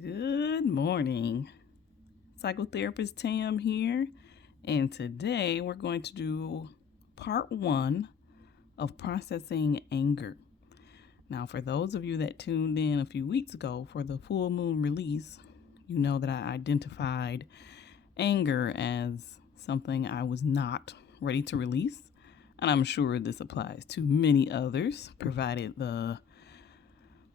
Good morning. Psychotherapist Tam here, and today we're going to do part one of processing anger. Now, for those of you that tuned in a few weeks ago for the full moon release, you know that I identified anger as something I was not ready to release, and I'm sure this applies to many others, provided the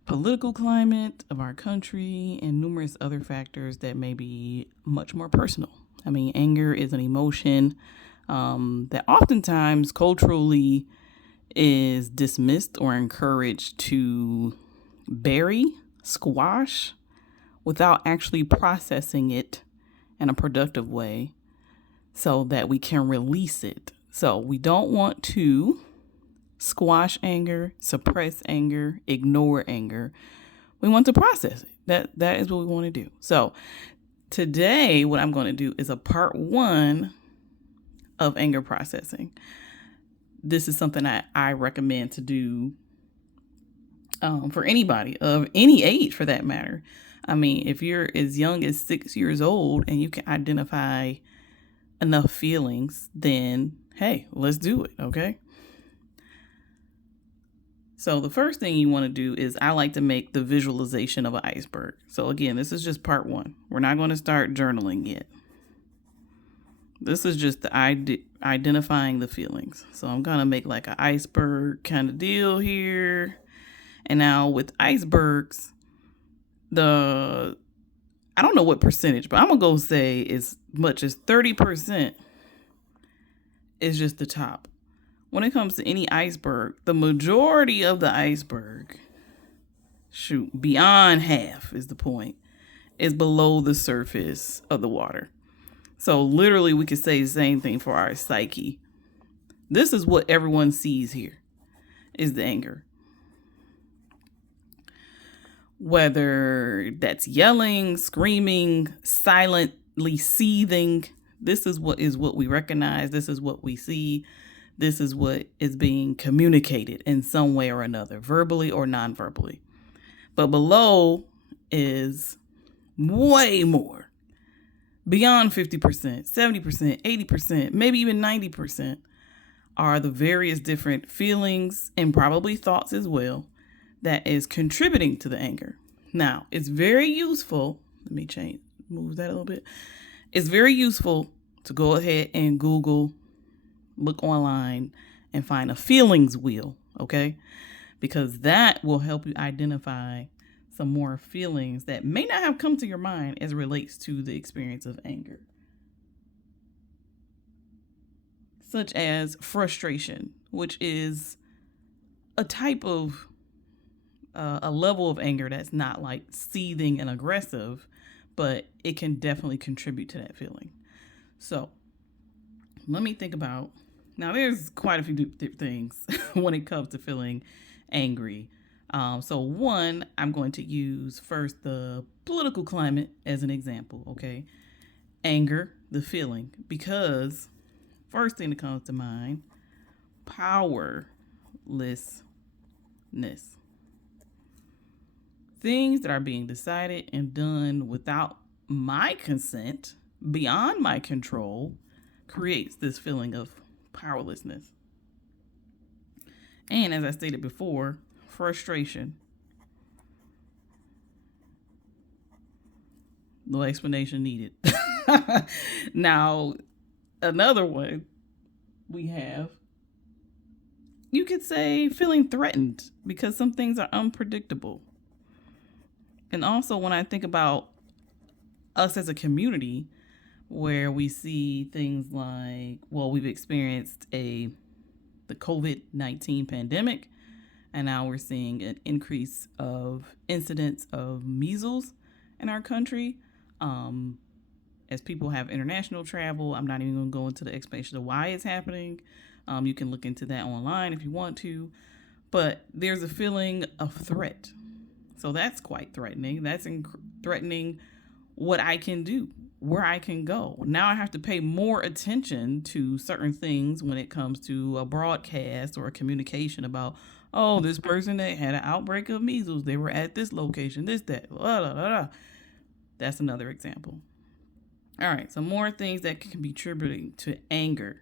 political climate of our country and numerous other factors that may be much more personal. I mean, anger is an emotion that oftentimes culturally is dismissed or encouraged to bury, squash, without actually processing it in a productive way so that we can release it. So we don't want to squash anger, suppress anger, ignore anger. We want to process it. That is what we want to do. So today, what I'm going to do is a part one of anger processing. This is something I recommend to do for anybody of any age, for that matter. I mean, if you're as young as 6 years old and you can identify enough feelings, then hey, let's do it, okay? So the first thing you want to do is I like to make the visualization of an iceberg. So again, this is just part one. We're not going to start journaling yet. This is just the identifying the feelings. So I'm going to make like an iceberg kind of deal here. And now with icebergs, I don't know what percentage, but I'm going to go say as much as 30% is just the top. When it comes to any iceberg, the majority of the iceberg, beyond half is the point, is below the surface of the water. So literally we could say the same thing for our psyche. This is what everyone sees here, is the anger. Whether that's yelling, screaming, silently seething, this is what we recognize, this is what we see. This is what is being communicated in some way or another, verbally or non-verbally. But below is way more. Beyond 50%, 70%, 80%, maybe even 90% are the various different feelings and probably thoughts as well that is contributing to the anger. Now, it's very useful. Let me move that a little bit. It's very useful to go ahead and Google, look online, and find a feelings wheel, okay? Because that will help you identify some more feelings that may not have come to your mind as it relates to the experience of anger. Such as frustration, which is a type of, a level of anger that's not like seething and aggressive, but it can definitely contribute to that feeling. So let me think about, now there's quite a few things when it comes to feeling angry. So one, I'm going to use first the political climate as an example, okay? Anger, the feeling, because first thing that comes to mind, powerlessness. Things that are being decided and done without my consent, beyond my control, creates this feeling of powerlessness. And as I stated before, frustration. No explanation needed. Now, another one we have, you could say feeling threatened because some things are unpredictable. And also when I think about us as a community, where we see things like, well, we've experienced the COVID-19 pandemic, and now we're seeing an increase of incidents of measles in our country. As people have international travel, I'm not even going to go into the explanation of why it's happening. You can look into that online if you want to. But there's a feeling of threat. So that's quite threatening. That's threatening what I can do, where I can go. Now I have to pay more attention to certain things when it comes to a broadcast or a communication about, oh, this person that had an outbreak of measles, they were at this location, this, that, blah, blah, blah. That's another example. All right, so more things that can be contributing to anger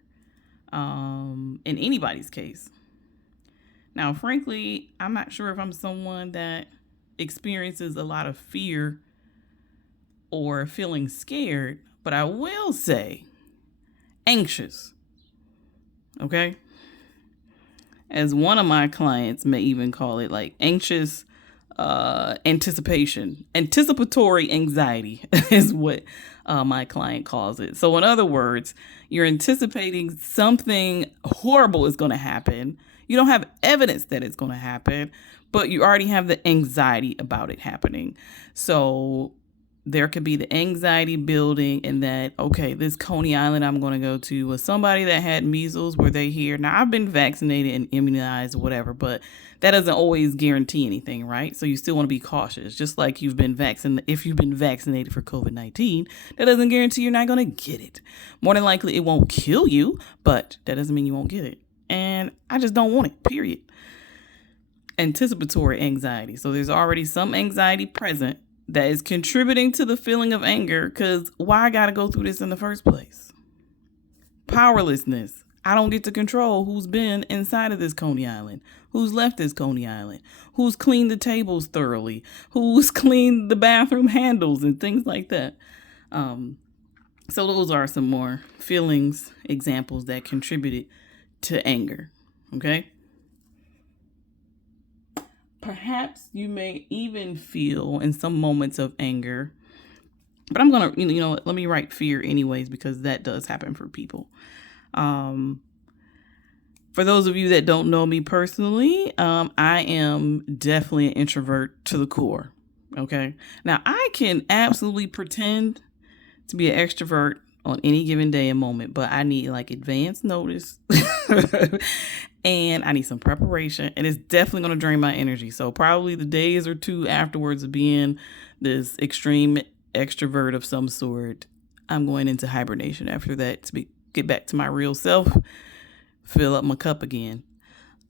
in anybody's case. Now, frankly, I'm not sure if I'm someone that experiences a lot of fear or feeling scared, but I will say anxious. Okay? As one of my clients may even call it, like anxious anticipatory anxiety is what my client calls it. So in other words, you're anticipating something horrible is going to happen. You don't have evidence that it's going to happen, but you already have the anxiety about it happening. So there could be the anxiety building and that, okay, this Coney Island I'm going to go to was somebody that had measles. Were they here? Now, I've been vaccinated and immunized, whatever, but that doesn't always guarantee anything, right? So you still want to be cautious. Just like you've been vaccinated, if you've been vaccinated for COVID-19, that doesn't guarantee you're not going to get it. More than likely, it won't kill you, but that doesn't mean you won't get it. And I just don't want it, period. Anticipatory anxiety. So there's already some anxiety present that is contributing to the feeling of anger, because why I got to go through this in the first place? Powerlessness. I don't get to control who's been inside of this Coney Island, who's left this Coney Island, who's cleaned the tables thoroughly, who's cleaned the bathroom handles and things like that. So those are some more feelings, examples that contributed to anger. Okay. Perhaps you may even feel in some moments of anger, but I'm going to, let me write fear anyways, because that does happen for people. For those of you that don't know me personally, I am definitely an introvert to the core. Okay. Now I can absolutely pretend to be an extrovert on any given day and moment, but I need like advance notice and I need some preparation, and it's definitely going to drain my energy. So probably the days or two afterwards of being this extreme extrovert of some sort, I'm going into hibernation after that to get back to my real self, fill up my cup again.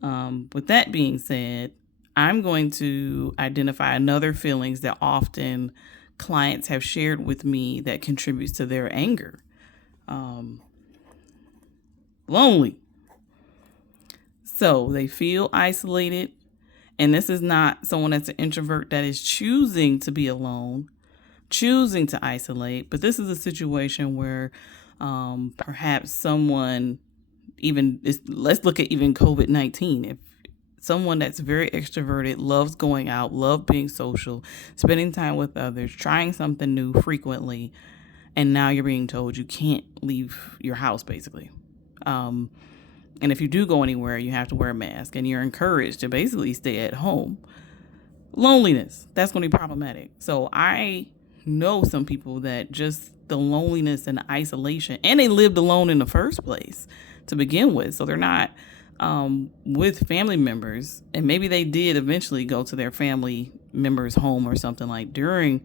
With that being said, I'm going to identify another feelings that often clients have shared with me that contributes to their anger. Lonely. So they feel isolated, and this is not someone that's an introvert that is choosing to be alone, choosing to isolate, but this is a situation where perhaps someone let's look at even COVID-19. If someone that's very extroverted, loves going out, loves being social, spending time with others, trying something new frequently, and now you're being told you can't leave your house, basically. And if you do go anywhere, you have to wear a mask, and you're encouraged to basically stay at home. Loneliness, that's going to be problematic. So I know some people that just the loneliness and the isolation, and they lived alone in the first place to begin with. So they're not with family members, and maybe they did eventually go to their family member's home or something like during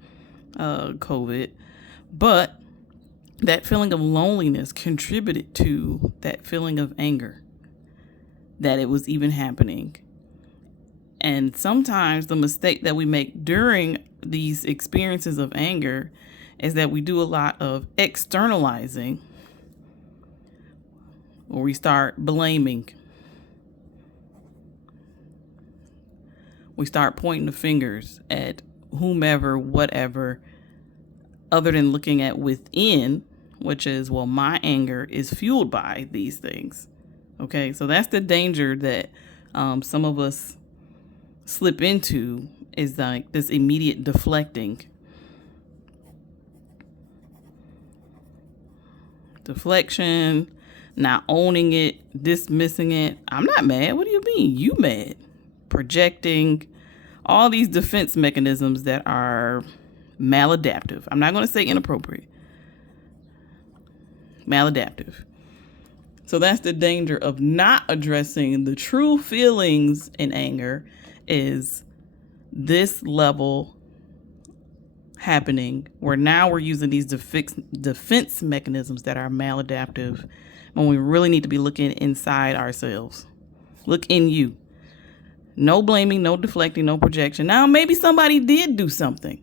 COVID, but that feeling of loneliness contributed to that feeling of anger, that it was even happening. And sometimes the mistake that we make during these experiences of anger is that we do a lot of externalizing, or we start blaming. We start pointing the fingers at whomever, whatever, other than looking at within, which is, well, my anger is fueled by these things. Okay, so that's the danger that some of us slip into, is like this immediate deflection, not owning it, dismissing it. I'm not mad. What do you mean? You mad? Projecting, all these defense mechanisms that are maladaptive. I'm not going to say inappropriate. Maladaptive. So that's the danger of not addressing the true feelings in anger, is this level happening where now we're using these defense mechanisms that are maladaptive when we really need to be looking inside ourselves. Look in you. No blaming, no deflecting, no projection. Now, maybe somebody did do something,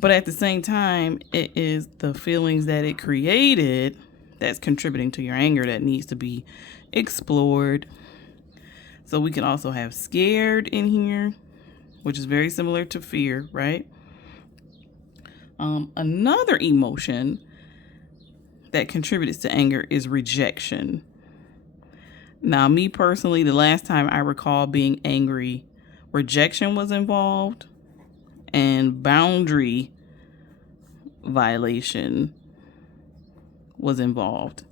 But at the same time, it is the feelings that it created that's contributing to your anger that needs to be explored. So we can also have scared in here, which is very similar to fear, right? Another emotion that contributes to anger is rejection. Now, me personally, the last time I recall being angry, rejection was involved and boundary violation was involved.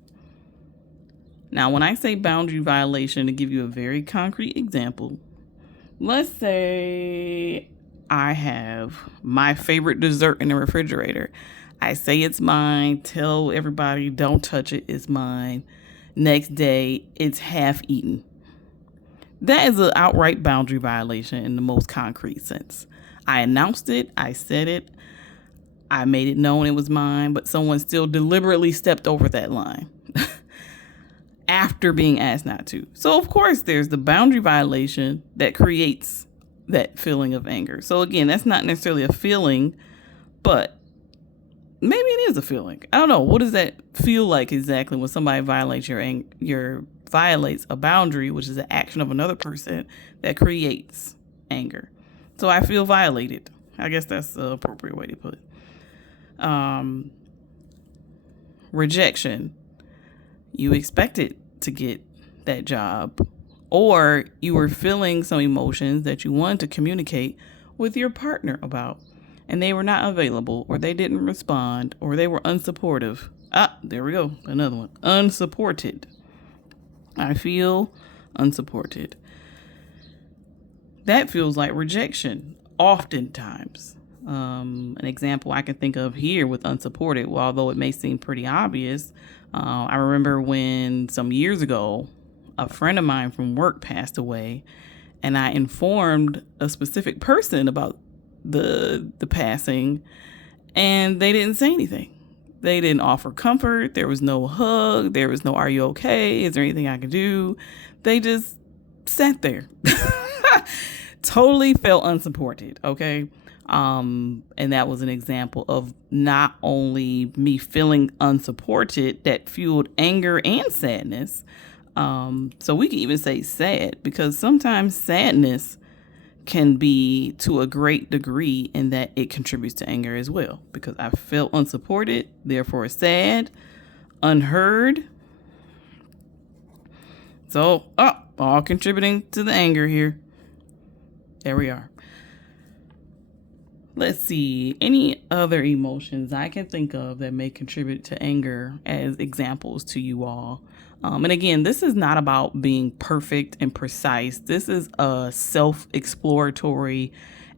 Now, when I say boundary violation, to give you a very concrete example, let's say I have my favorite dessert in the refrigerator. I say it's mine, tell everybody don't touch it, it's mine. Next day, it's half eaten. That is an outright boundary violation in the most concrete sense. I announced it, I said it, I made it known it was mine, but someone still deliberately stepped over that line after being asked not to. So, of course, there's the boundary violation that creates that feeling of anger. So, again, that's not necessarily a feeling, but maybe it is a feeling. I don't know. What does that feel like exactly when somebody violates violates a boundary, which is an action of another person that creates anger? So I feel violated. I guess that's the appropriate way to put it. Rejection. You expected to get that job, or you were feeling some emotions that you wanted to communicate with your partner about, and they were not available, or they didn't respond, or they were unsupportive. There we go. Another one. Unsupported. I feel unsupported. That feels like rejection, oftentimes. An example I can think of here with unsupported, although it may seem pretty obvious. I remember when some years ago, a friend of mine from work passed away, and I informed a specific person about the passing, and they didn't say anything. They didn't offer comfort. There was no hug. There was no, "Are you okay? Is there anything I can do?" They just sat there. Totally felt unsupported. Okay. And that was an example of not only me feeling unsupported that fueled anger and sadness. So we can even say sad, because sometimes sadness can be to a great degree in that it contributes to anger as well, because I felt unsupported, therefore sad, unheard. So, all contributing to the anger here. There we are. Let's see, any other emotions I can think of that may contribute to anger as examples to you all. And again, this is not about being perfect and precise. This is a self-exploratory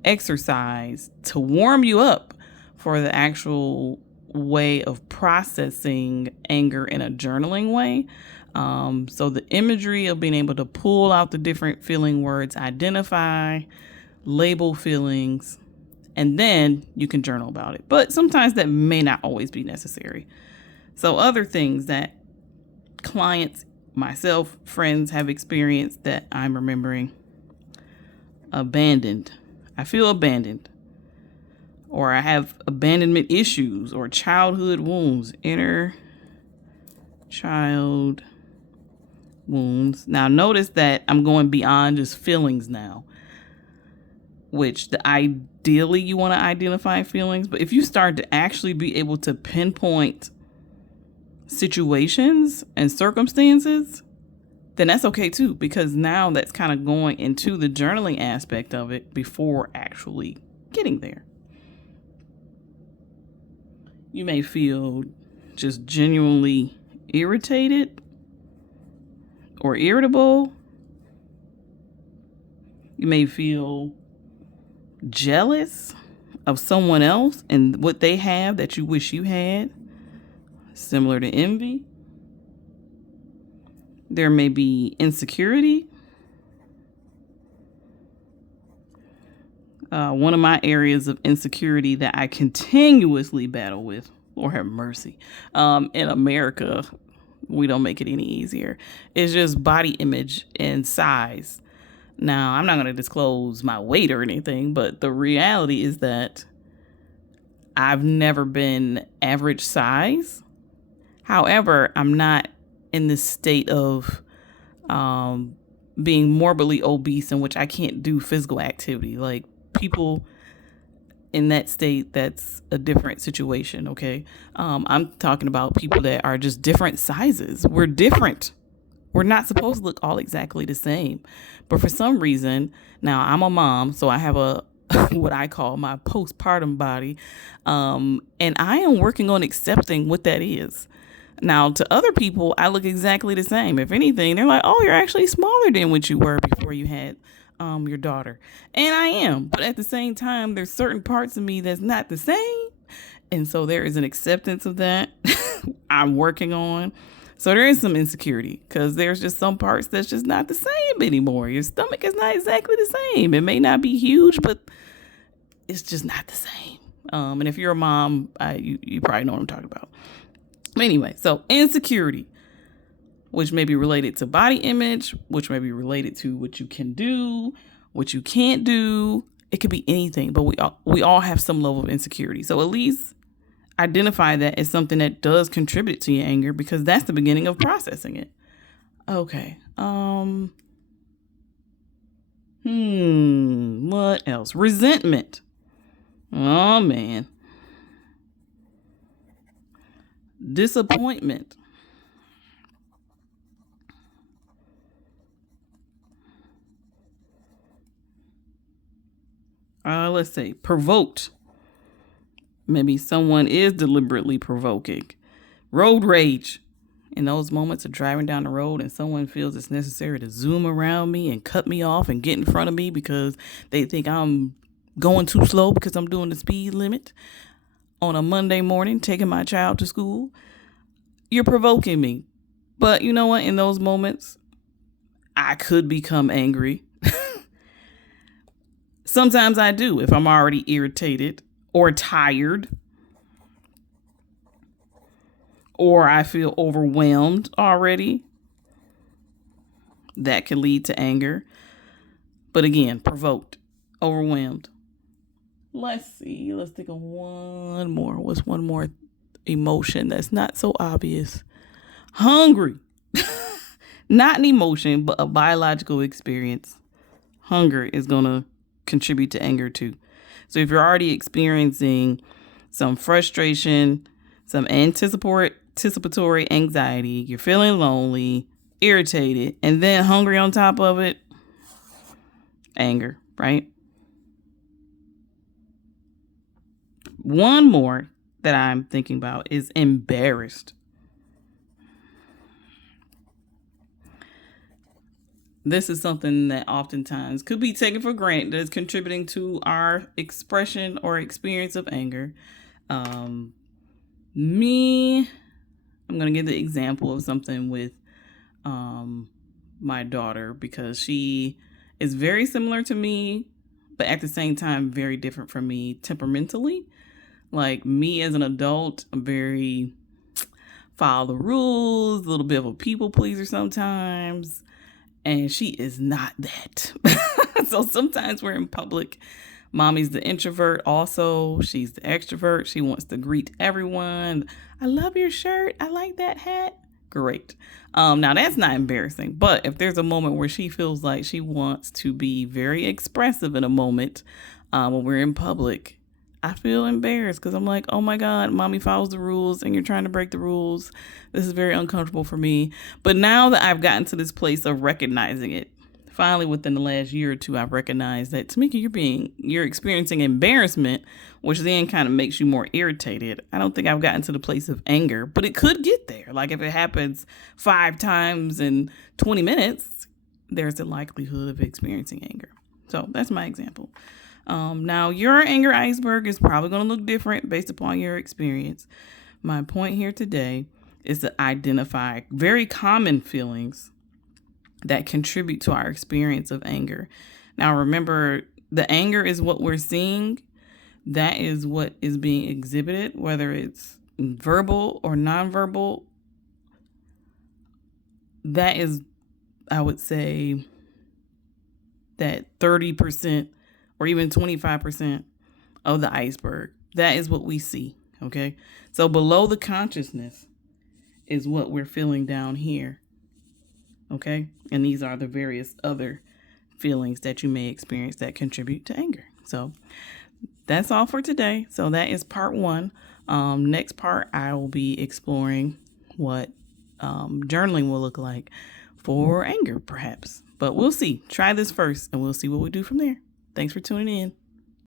exercise to warm you up for the actual way of processing anger in a journaling way. So the imagery of being able to pull out the different feeling words, identify, label feelings, and then you can journal about it. But sometimes that may not always be necessary. So other things that clients, myself, friends have experienced that I'm remembering: abandoned. I feel abandoned. Or I have abandonment issues or childhood wounds, inner child wounds. Now notice that I'm going beyond just feelings now, which ideally you want to identify feelings. But if you start to actually be able to pinpoint situations and circumstances, then that's okay too, because now that's kind of going into the journaling aspect of it before actually getting there. You may feel just genuinely irritated or irritable. You may feel jealous of someone else and what they have that you wish you had, similar to envy. There may be insecurity. One of my areas of insecurity that I continuously battle with, Lord have mercy, in America, we don't make it any easier, is just body image and size. Now, I'm not going to disclose my weight or anything, but the reality is that I've never been average size. However, I'm not in this state of being morbidly obese in which I can't do physical activity. Like people in that state, that's a different situation. Okay. I'm talking about people that are just different sizes. We're different. We're not supposed to look all exactly the same. But for some reason, now I'm a mom, so I have a what I call my postpartum body. And I am working on accepting what that is. Now, to other people, I look exactly the same. If anything, they're like, oh, you're actually smaller than what you were before you had your daughter. And I am. But at the same time, there's certain parts of me that's not the same. And so there is an acceptance of that I'm working on. So there is some insecurity because there's just some parts that's just not the same anymore. Your stomach is not exactly the same. It may not be huge, but it's just not the same. And if you're a mom, you probably know what I'm talking about. But anyway, so insecurity, which may be related to body image, which may be related to what you can do, what you can't do. It could be anything, but we all have some level of insecurity. So at least identify that as something that does contribute to your anger, because that's the beginning of processing it. Okay. What else? Resentment. Oh man. Disappointment. Let's say provoked. Maybe someone is deliberately provoking. Road rage. In those moments of driving down the road and someone feels it's necessary to zoom around me and cut me off and get in front of me because they think I'm going too slow because I'm doing the speed limit on a Monday morning, taking my child to school. You're provoking me. But you know what? In those moments, I could become angry. Sometimes I do if I'm already irritated or tired or I feel overwhelmed already. That can lead to anger. But again, provoked, overwhelmed. Let's see. Let's think of one more. What's one more emotion that's not so obvious? Hungry. Not an emotion, but a biological experience. Hunger is going to contribute to anger too. So if you're already experiencing some frustration, some anticipatory anxiety, you're feeling lonely, irritated, and then hungry on top of it, anger, right? One more that I'm thinking about is embarrassed. This is something that oftentimes could be taken for granted as contributing to our expression or experience of anger. I'm going to give the example of something with my daughter because she is very similar to me, but at the same time, very different from me temperamentally. Like me as an adult, I'm very follow the rules, a little bit of a people pleaser sometimes. And she is not that. So sometimes we're in public. Mommy's the introvert also. She's the extrovert. She wants to greet everyone. I love your shirt. I like that hat. Great. Now that's not embarrassing. But if there's a moment where she feels like she wants to be very expressive in a moment when we're in public, I feel embarrassed because I'm like, oh my God, mommy follows the rules and you're trying to break the rules. This is very uncomfortable for me. But now that I've gotten to this place of recognizing it, finally within the last year or two, I've recognized that, Tamika, you're experiencing embarrassment, which then kind of makes you more irritated. I don't think I've gotten to the place of anger, but it could get there. Like if it happens 5 times in 20 minutes, there's a likelihood of experiencing anger. So that's my example. Now, your anger iceberg is probably going to look different based upon your experience. My point here today is to identify very common feelings that contribute to our experience of anger. Now, remember, the anger is what we're seeing. That is what is being exhibited, whether it's verbal or nonverbal. That is, I would say, that 30% or even 25% of the iceberg. That is what we see. Okay. So below the consciousness is what we're feeling down here. Okay. And these are the various other feelings that you may experience that contribute to anger. So that's all for today. So that is part one. Next part, I will be exploring what journaling will look like for anger, perhaps. But we'll see. Try this first, and we'll see what we do from there. Thanks for tuning in.